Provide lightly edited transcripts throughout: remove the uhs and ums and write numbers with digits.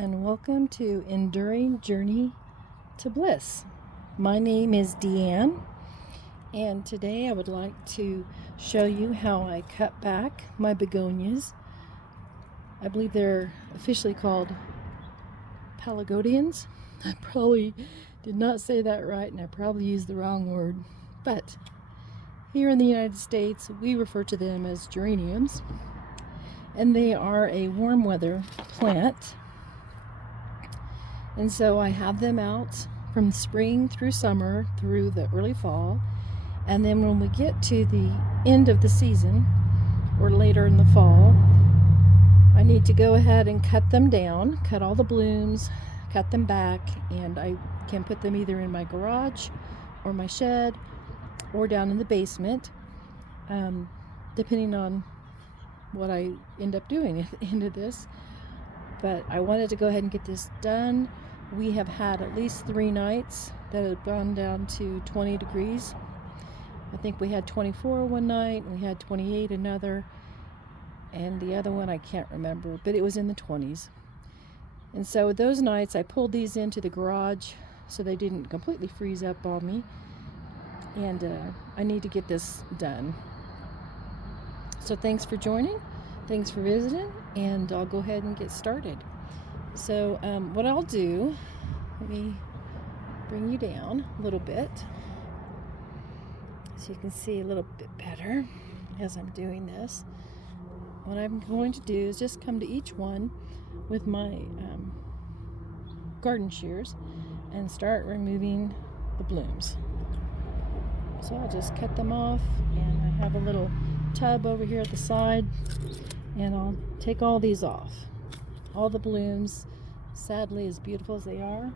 and welcome to Enduring Journey to Bliss. My name is Deanne, and today I would like to show you how I cut back my begonias. I believe they're officially called Pelargoniums. I probably did not say that right, and I probably used the wrong word, but here in the United States we refer to them as geraniums, and they are a warm weather plant. And so I have them out from spring through summer through the early fall, and then when we get to the end of the season or later in the fall, I need to go ahead and cut them down, cut all the blooms, cut them back, and I can put them either in my garage or my shed or down in the basement, depending on what I end up doing at the end of this. But I wanted to go ahead and get this done. We have had at least 3 nights that have gone down to 20 degrees. I think we had 24 one night, and we had 28 another, and the other one I can't remember, but it was in the 20s. And so those nights I pulled these into the garage so they didn't completely freeze up on me, and I need to get this done. So thanks for joining, thanks for visiting, and I'll go ahead and get started. So what I'll do, let me bring you down a little bit so you can see a little bit better as I'm doing this. What I'm going to do is just come to each one with my garden shears and start removing the blooms. So I'll just cut them off, and I have a little tub over here at the side, and I'll take all these off. All the blooms, sadly, as beautiful as they are,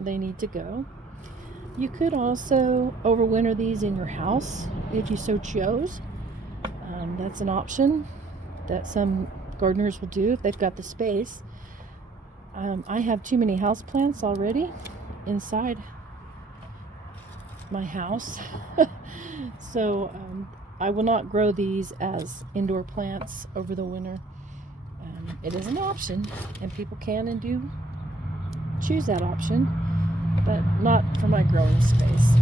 they need to go. You could also overwinter these in your house if you so chose. That's an option that some gardeners will do if they've got the space. I have too many houseplants already inside my house, so I will not grow these as indoor plants over the winter. It is an option, and people can and do choose that option, but not for my growing space.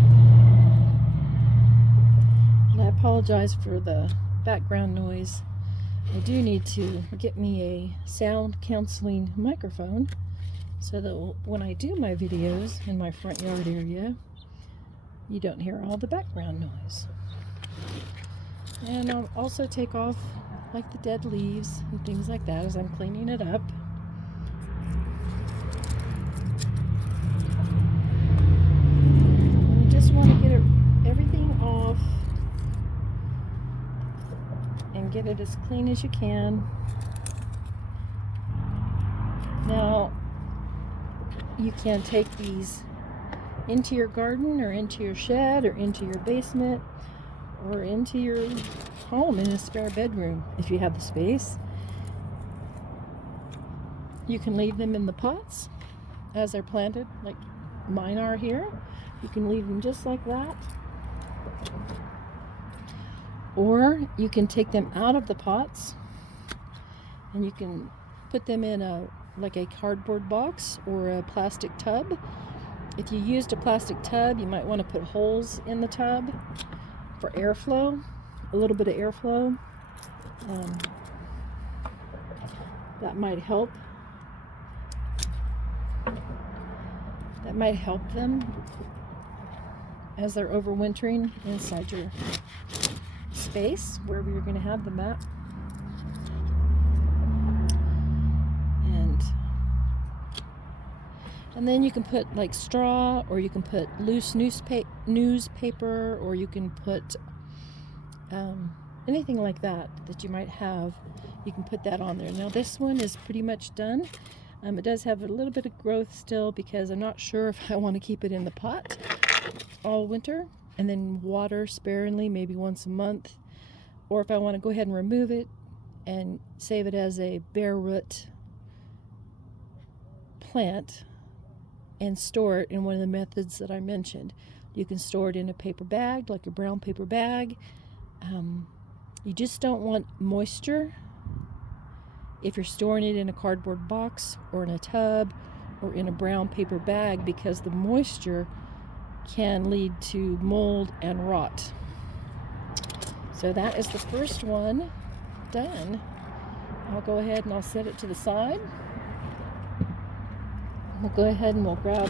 And I apologize for the background noise. I do need to get me a sound canceling microphone so that when I do my videos in my front yard area, you don't hear all the background noise. And I'll also take off like the dead leaves and things like that as I'm cleaning it up. And you just want to get everything off and get it as clean as you can. Now, you can take these into your garden or into your shed or into your basement or into your home in a spare bedroom if you have the space. You can leave them in the pots as they're planted, like mine are here. You can leave them just like that, or you can take them out of the pots and you can put them in a cardboard box or a plastic tub. If you used a plastic tub, you might want to put holes in the tub for airflow, a little bit of airflow. That might help. That might help them as they're overwintering inside your space, wherever you're going to have them at. And then you can put like straw, or you can put loose newspaper, or you can put anything like that you might have. You can put that on there. Now this one is pretty much done. It does have a little bit of growth still because I'm not sure if I want to keep it in the pot all winter and then water sparingly maybe once a month, or if I want to go ahead and remove it and save it as a bare root plant and store it in one of the methods that I mentioned. You can store it in a paper bag, like a brown paper bag. You just don't want moisture if you're storing it in a cardboard box or in a tub or in a brown paper bag, because the moisture can lead to mold and rot. So that is the first one done. I'll go ahead and I'll set it to the side. We'll go ahead and we'll grab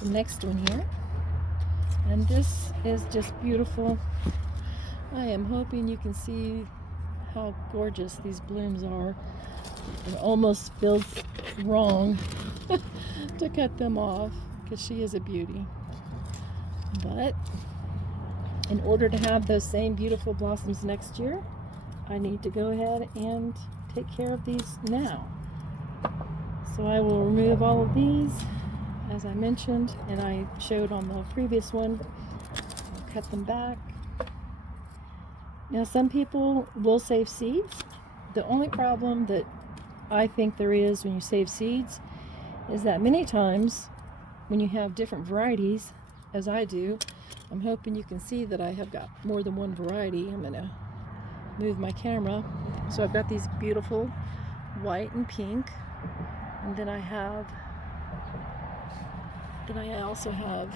the next one here. And this is just beautiful. I am hoping you can see how gorgeous these blooms are. It almost feels wrong to cut them off because she is a beauty. But in order to have those same beautiful blossoms next year, I need to go ahead and take care of these now. So I will remove all of these, as I mentioned, and I showed on the previous one. I'll cut them back. Now, some people will save seeds. The only problem that I think there is when you save seeds is that many times when you have different varieties, as I do, I'm hoping you can see that I have got more than one variety. I'm going to move my camera. So I've got these beautiful white and pink, and then I also have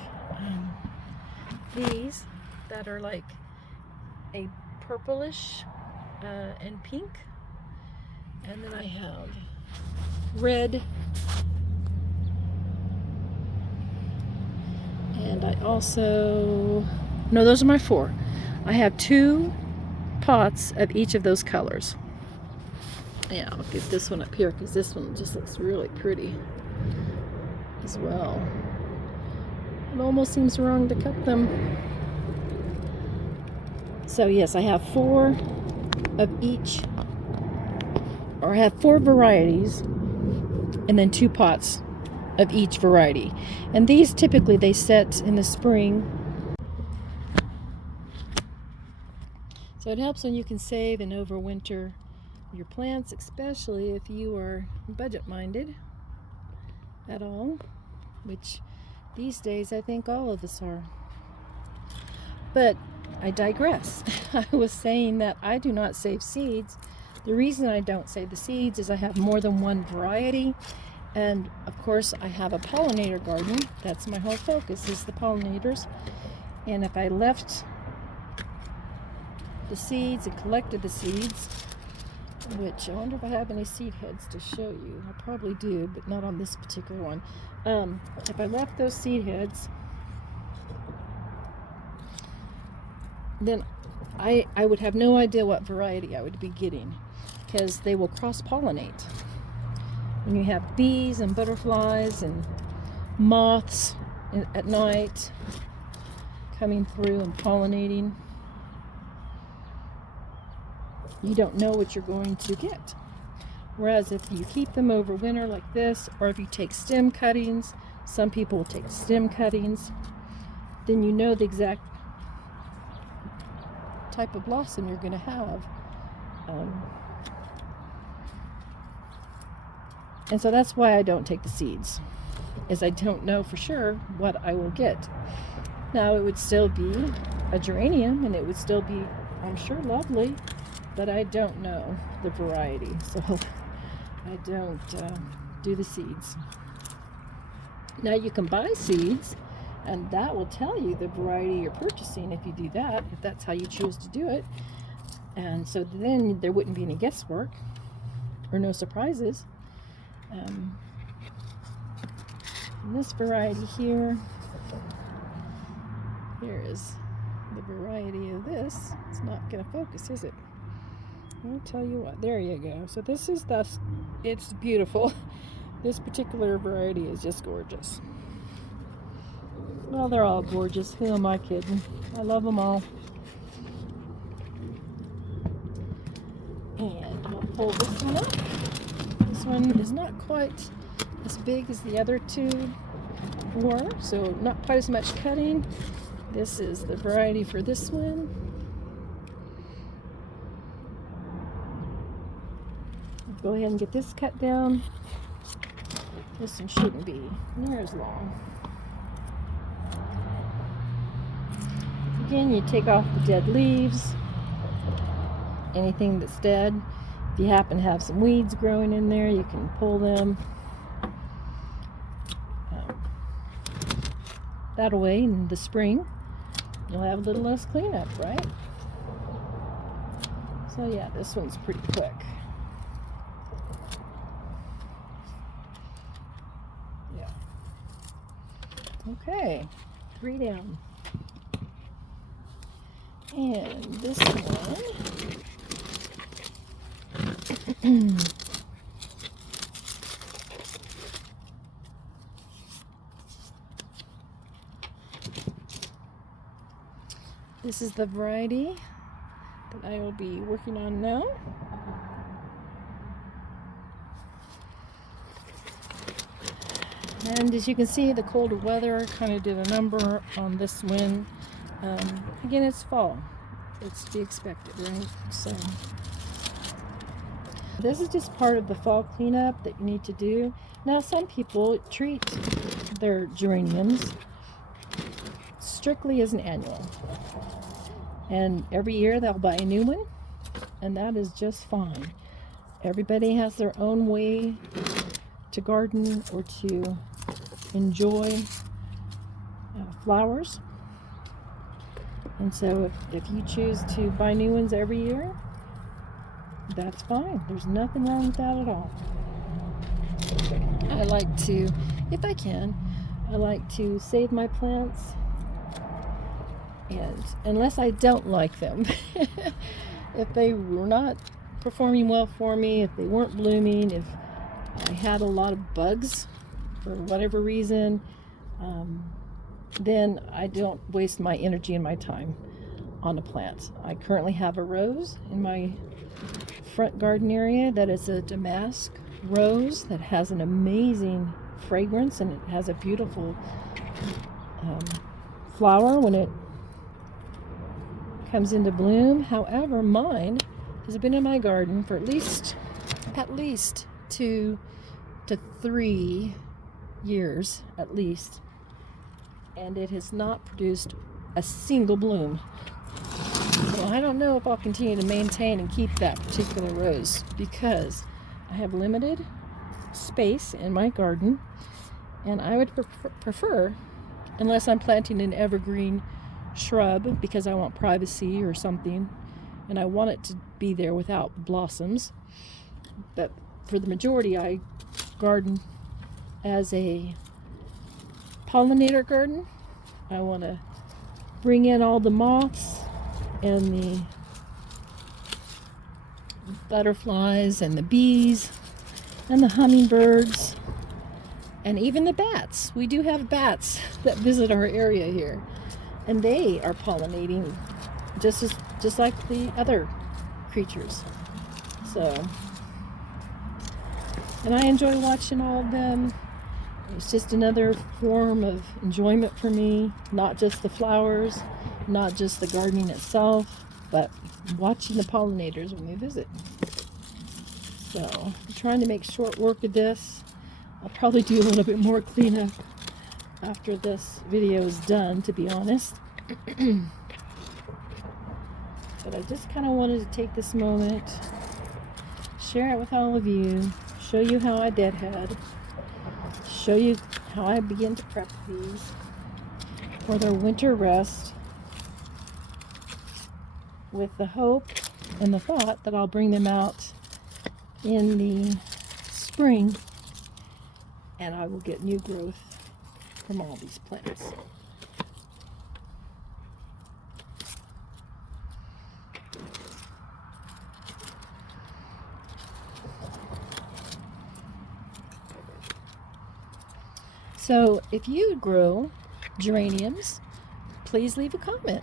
these that are like a purplish and pink, and then I have red, and I also, no, those are my 4. I have 2 pots of each of those colors. Yeah, I'll get this one up here because this one just looks really pretty as well. It almost seems wrong to cut them. So yes, I have 4 of each, or I have 4 varieties and then 2 pots of each variety. And these typically they set in the spring. So it helps when you can save and overwinter your plants, especially if you are budget minded at all, which these days I think all of us are. But I digress. I was saying that I do not save seeds. The reason I don't save the seeds is I have more than one variety, and of course I have a pollinator garden. That's my whole focus, is the pollinators. And if I left the seeds and collected the seeds, which I wonder if I have any seed heads to show you. I probably do, but not on this particular one. If I left those seed heads, then I would have no idea what variety I would be getting, because they will cross-pollinate. When you have bees and butterflies and moths at night coming through and pollinating, you don't know what you're going to get. Whereas if you keep them over winter like this, or if you take stem cuttings, some people will take stem cuttings, then you know the exact type of blossom you're going to have. And so that's why I don't take the seeds, is I don't know for sure what I will get. Now it would still be a geranium, and it would still be, I'm sure, lovely, but I don't know the variety, so I don't do the seeds. Now you can buy seeds, and that will tell you the variety you're purchasing if you do that, if that's how you choose to do it. And so then there wouldn't be any guesswork or no surprises. And this variety here is the variety of this. It's not going to focus, is it? I'll tell you what, there you go. So this is it's beautiful. This particular variety is just gorgeous. Well, they're all gorgeous. Who am I kidding? I love them all. And I'll pull this one up. This one is not quite as big as the other 2 were, so not quite as much cutting. This is the variety for this one. Go ahead and get this cut down. This one shouldn't be near as long. Again, you take off the dead leaves, anything that's dead. If you happen to have some weeds growing in there, you can pull them. That way in the spring you'll have a little less cleanup, right? So yeah, this one's pretty quick. Yeah. Okay, 3 down. And this one, this is the variety that I will be working on now. And as you can see, the colder weather kind of did a number on this one. Again, it's fall. It's to be expected, right? So this is just part of the fall cleanup that you need to do. Now, some people treat their geraniums strictly as an annual. And every year they'll buy a new one, and that is just fine. Everybody has their own way to garden or to enjoy flowers. And so if you choose to buy new ones every year, that's fine. There's nothing wrong with that at all. I like to, if I can, I like to save my plants. And unless I don't like them, if they were not performing well for me, if they weren't blooming, if I had a lot of bugs for whatever reason, then I don't waste my energy and my time on a plant. I currently have a rose in my front garden area that is a damask rose that has an amazing fragrance, and it has a beautiful flower when it comes into bloom. However, mine has been in my garden for at least 2 to 3 years at least, and it has not produced a single bloom. So I don't know if I'll continue to maintain and keep that particular rose because I have limited space in my garden, and I would prefer, unless I'm planting an evergreen shrub because I want privacy or something, and I want it to be there without blossoms. But for the majority, I garden as a pollinator garden. I want to bring in all the moths and the butterflies and the bees and the hummingbirds and even the bats. We do have bats that visit our area here, and they are pollinating just like the other creatures. So, and I enjoy watching all of them. It's just another form of enjoyment for me, not just the flowers, not just the gardening itself, but watching the pollinators when they visit. So I'm trying to make short work of this. I'll probably do a little bit more cleanup after this video is done, to be honest. But I just kind of wanted to take this moment, share it with all of you, show you how I deadhead, show you how I begin to prep these for their winter rest, with the hope and the thought that I'll bring them out in the spring and I will get new growth from all these plants. So if you grow geraniums, please leave a comment.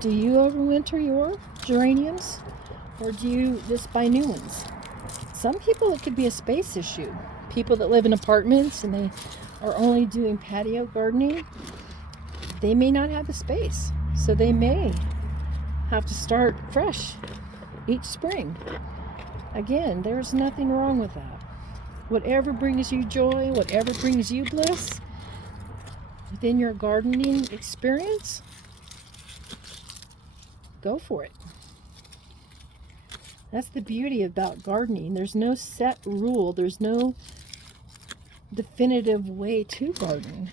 Do you overwinter your geraniums, or do you just buy new ones? Some people, it could be a space issue. People that live in apartments and they are only doing patio gardening, they may not have the space. So they may have to start fresh each spring. Again, there's nothing wrong with that. Whatever brings you joy, whatever brings you bliss within your gardening experience, go for it. That's the beauty about gardening. There's no set rule. There's no definitive way to garden.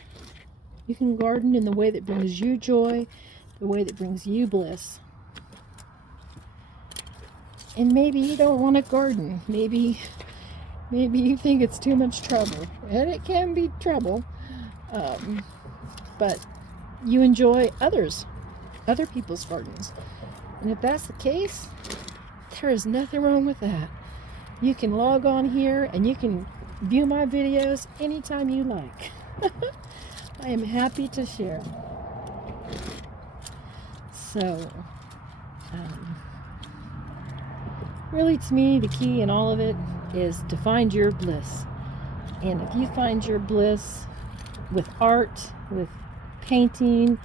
You can garden in the way that brings you joy, the way that brings you bliss. And maybe you don't want to garden. Maybe you think it's too much trouble. And it can be trouble. But you enjoy other people's gardens. And if that's the case, there is nothing wrong with that. You can log on here and you can view my videos anytime you like. I am happy to share. So, really to me, the key in all of it is to find your bliss. And if you find your bliss with art, with painting,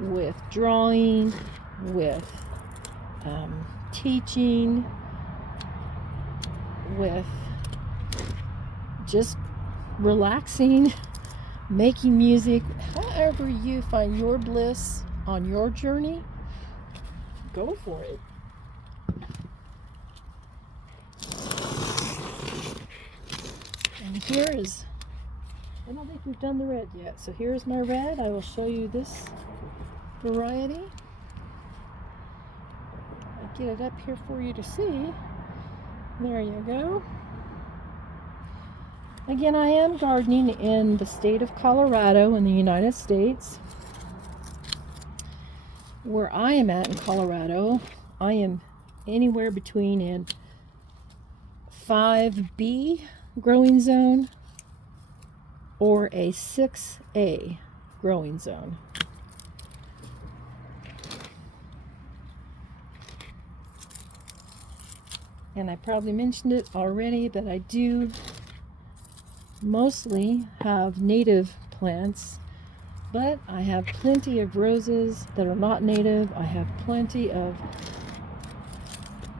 with drawing, with teaching, with just relaxing, making music, however you find your bliss on your journey, go for it. And here is, I don't think we've done the red yet, so here's my red. I will show you this variety. I'll get it up here for you to see. There you go. Again, I am gardening in the state of Colorado in the United States. Where I am at in Colorado, I am anywhere between in 5B growing zone or a 6A growing zone. And I probably mentioned it already, but I do mostly have native plants, but I have plenty of roses that are not native. I have plenty of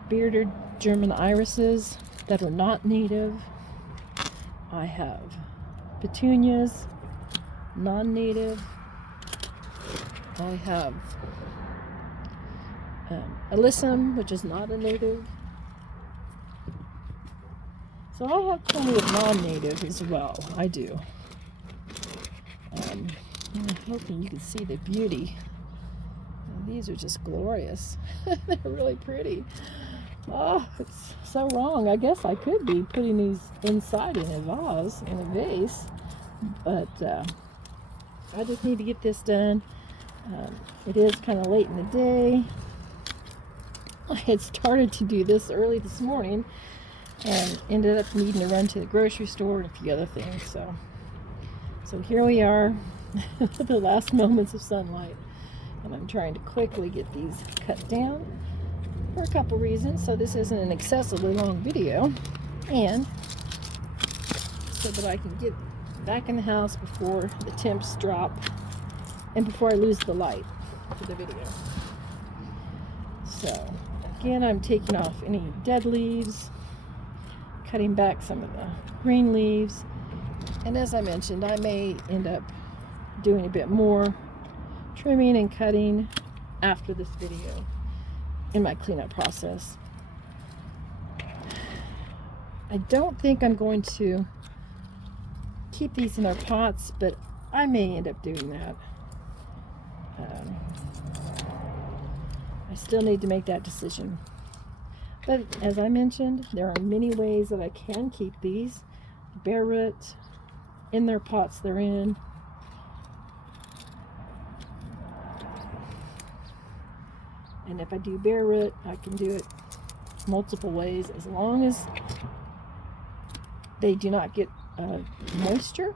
bearded German irises that are not native. I have petunias, non-native. I have alyssum, which is not a native. So I have plenty of non-native as well. I do. I'm hoping you can see the beauty. And these are just glorious. They're really pretty. Oh, it's so wrong. I guess I could be putting these inside in a vase, in a vase. But I just need to get this done. It is kind of late in the day. I had started to do this early this morning and ended up needing to run to the grocery store and a few other things. So here we are, the last moments of sunlight, and I'm trying to quickly get these cut down for a couple reasons, so this isn't an excessively long video, and so that I can get back in the house before the temps drop and before I lose the light for the video. So again, I'm taking off any dead leaves, cutting back some of the green leaves, and as I mentioned, I may end up doing a bit more trimming and cutting after this video in my cleanup process. I don't think I'm going to keep these in our pots, but I may end up doing that. I still need to make that decision. But as I mentioned, there are many ways that I can keep these bare root in their pots they're in. And if I do bare root, I can do it multiple ways as long as they do not get moisture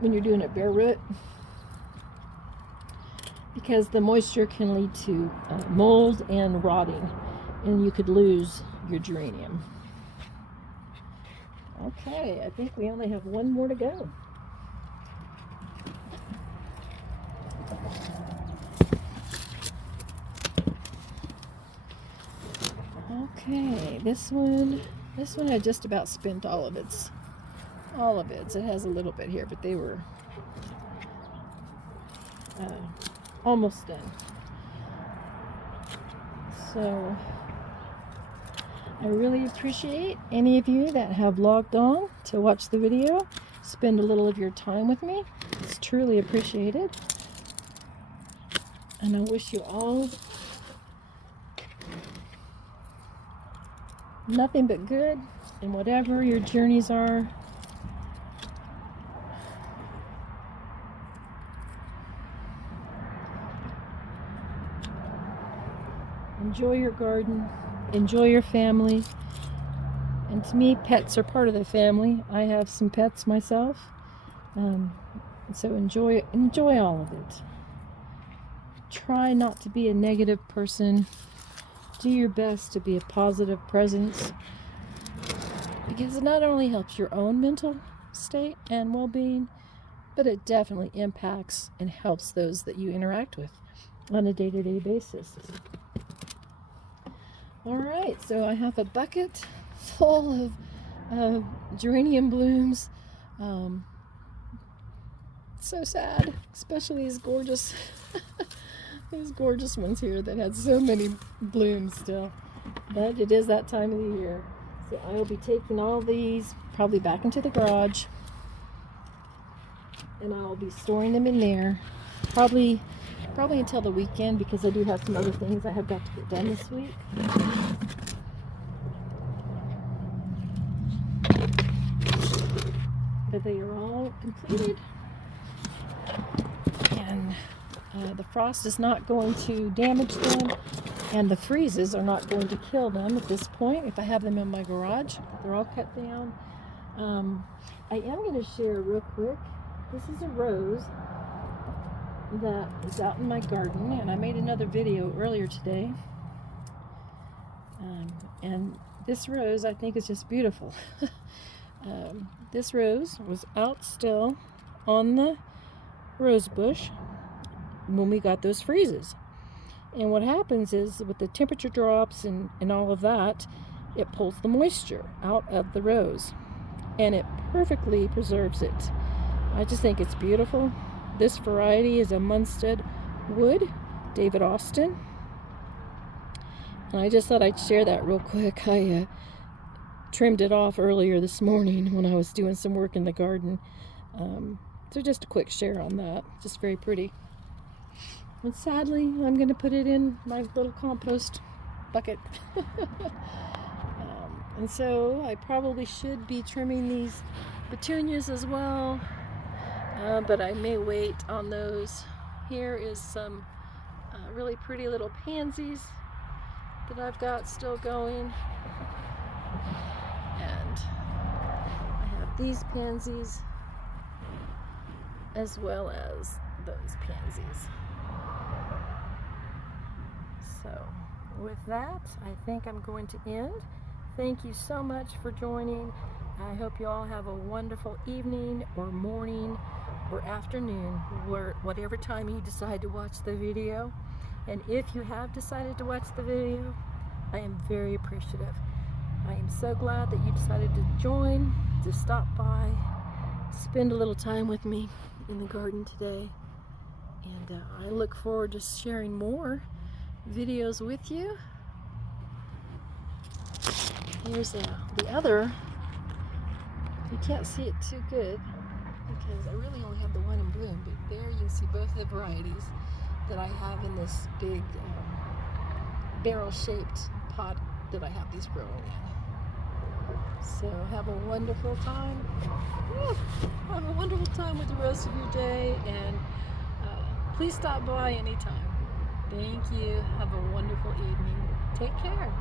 when you're doing it bare root, because the moisture can lead to mold and rotting, and you could lose your geranium. Okay, I think we only have one more to go. Okay, this one I just about spent all of its. It has a little bit here, but they were almost done. So I really appreciate any of you that have logged on to watch the video, spend a little of your time with me. It's truly appreciated. And I wish you all nothing but good in whatever your journeys are. Enjoy your garden, enjoy your family. And to me, pets are part of the family. I have some pets myself. So enjoy all of it. Try not to be a negative person. Do your best to be a positive presence, because it not only helps your own mental state and well-being, but it definitely impacts and helps those that you interact with on a day-to-day basis. All right, so I have a bucket full of geranium blooms. So sad, especially these gorgeous these gorgeous ones here that had so many blooms still. But it is that time of the year. So I will be taking all these probably back into the garage, and I'll be storing them in there probably until the weekend, because I do have some other things I have got to get done this week. But they are all completed, and the frost is not going to damage them, and the freezes are not going to kill them at this point. If I have them in my garage, they're all cut down. I am going to share real quick. This is a rose that is out in my garden, and I made another video earlier today. And this rose, I think, is just beautiful. This rose was out still on the rose bush when we got those freezes. And what happens is, with the temperature drops and all of that, it pulls the moisture out of the rose, and it perfectly preserves it. I just think it's beautiful. This variety is a Munstead wood, David Austin. And I just thought I'd share that real quick. I trimmed it off earlier this morning when I was doing some work in the garden. So just a quick share on that. Just very pretty. And sadly, I'm going to put it in my little compost bucket. And so I probably should be trimming these petunias as well. But I may wait on those. Here is some really pretty little pansies that I've got still going. And I have these pansies as well as those pansies. So with that, I think I'm going to end. Thank you so much for joining. I hope you all have a wonderful evening or morning or afternoon, whatever time you decide to watch the video. And if you have decided to watch the video, I am very appreciative. I am so glad that you decided to join, to stop by, spend a little time with me in the garden today. And I look forward to sharing more videos with you. Here's the other. You can't see it too good because I really only have the one in bloom, but there you can see both the varieties that I have in this big barrel-shaped pot that I have these growing in. So have a wonderful time. Have a wonderful time with the rest of your day, and please stop by anytime. Thank you. Have a wonderful evening. Take care.